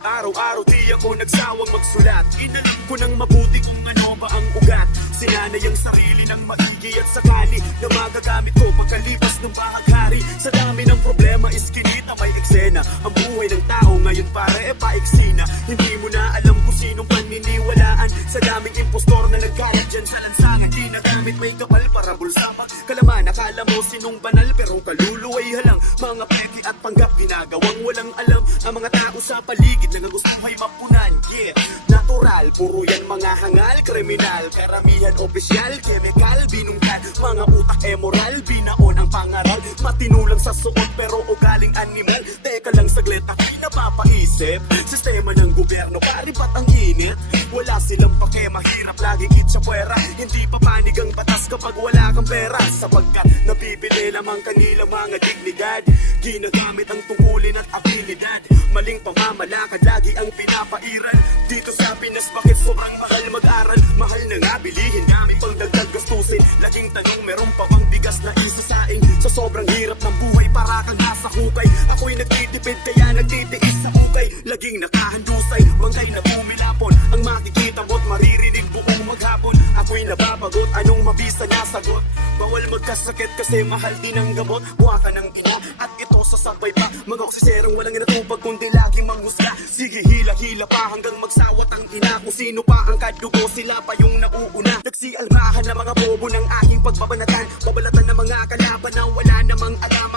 Araw-araw di ako nagsawang magsulat. Inalam ko ng mabuti kung ano ba ang ugat. Sinanay ang sarili ng maigi at sakali na magagamit ko pagkalipas ng bahaghari. Sa dami ng problema is kinita may eksena. Ang buhay ng tao ngayon pare paiksi na. Hindi mo na alam kung sinong paniniwalaan. Sa daming impostor na nagkalat dyan sa lansangan. Di nagamit may kapal para bulsama. Kalaman akala mo sinong banal pero kaluluway halang. Mga peke at panggap ginagawang walang alam. Ang mga tao sa paligid lang ang gusto ay mapunan. Yeah, natural, puro yan mga hangal. Kriminal, karamihan opisyal. Chemical, binungkan, mga utak moral. Binaon ang pangaral, matinulang sa suot pero ugaling animal. Teka lang saglit, ako'y napapaisip. Sistema ng gobyerno, pari ba't ang init? Wala silang pake, mahirap lagi kitsa puwera. Hindi papanig ang batas kapag wala kang pera. Sapagkat nabibili lamang kanila mga dignidad. Ginagamit ang tungkulin at abilidad. Maling pamamalakad, lagi ang pinapairal. Dito sa Pinas, bakit sobrang mahal mag-aral? Mahal na nga, bilihin namin pang dagdag gastusin. Laging tanong, meron pa bang bigas na isasaing? Sa sobrang hirap ng buhay, para kang nasa hukay. Ako'y nagtitipid, kaya nagtitiis sa hukay. Laging nakahandusay, manggay na bumilapon. Ang makikita mo't maririnig buong maghapon. Ako'y nababagot, anong mabisa na sagot? Bawal magkasakit kasi mahal din ang gamot. Buwaka ng ina, at ito sasabay pa. Mga oksiserong walang inatupag, kundi lagi manghusga. Sige, hila-hila pa hanggang magsawat ang ina. Kung sino pa ang kadugo, sila pa yung nauuna. Nagsialmahan na mga bobo ng aking pagbabanatan. Babalatan ng mga kalaban na wala namang alam.